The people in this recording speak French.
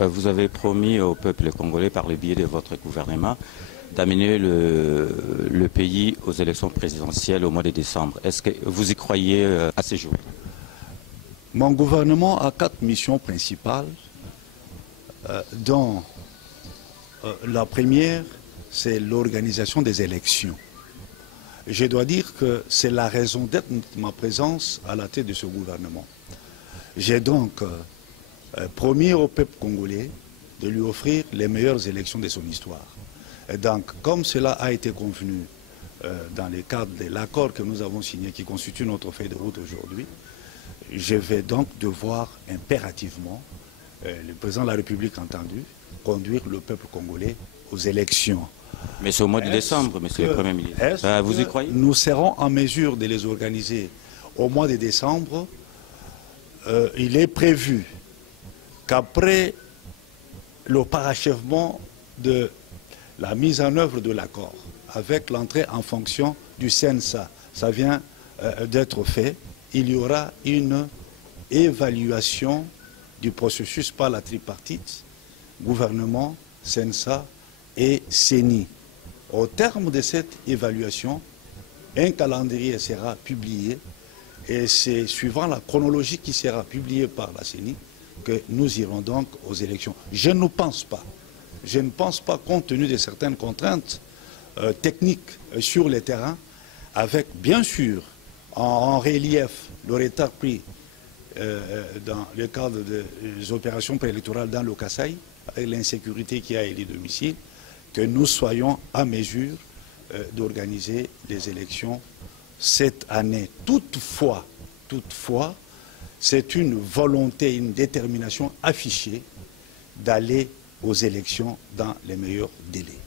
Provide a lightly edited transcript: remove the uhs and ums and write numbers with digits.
vous avez promis au peuple congolais par le biais de votre gouvernement d'amener le pays aux élections présidentielles au mois de décembre. Est-ce que vous y croyez à ce jour? Mon gouvernement a 4 missions principales, dont la première, c'est l'organisation des élections. Je dois dire que c'est la raison d'être de ma présence à la tête de ce gouvernement. J'ai donc promis au peuple congolais de lui offrir les meilleures élections de son histoire. Et donc, comme cela a été convenu dans le cadre de l'accord que nous avons signé, qui constitue notre feuille de route aujourd'hui, je vais donc devoir impérativement, le président de la République entendu, conduire le peuple congolais aux élections. Mais c'est au mois de décembre, monsieur le Premier ministre. Vous y croyez? Nous serons en mesure de les organiser au mois de décembre. Il est prévu qu'après le parachèvement de la mise en œuvre de l'accord, avec l'entrée en fonction du CNSA, ça vient d'être fait, il y aura une évaluation du processus par la tripartite, gouvernement, CNSA et CENI. Au terme de cette évaluation, un calendrier sera publié et c'est suivant la chronologie qui sera publiée par la CENI que nous irons donc aux élections. Je ne pense pas, compte tenu de certaines contraintes techniques sur le terrain, avec bien sûr en relief le retard pris dans le cadre des opérations préélectorales dans le Kasaï, avec l'insécurité qui a les domiciles, que nous soyons à mesure d'organiser les élections cette année. Toutefois, c'est une volonté, une détermination affichée d'aller aux élections dans les meilleurs délais.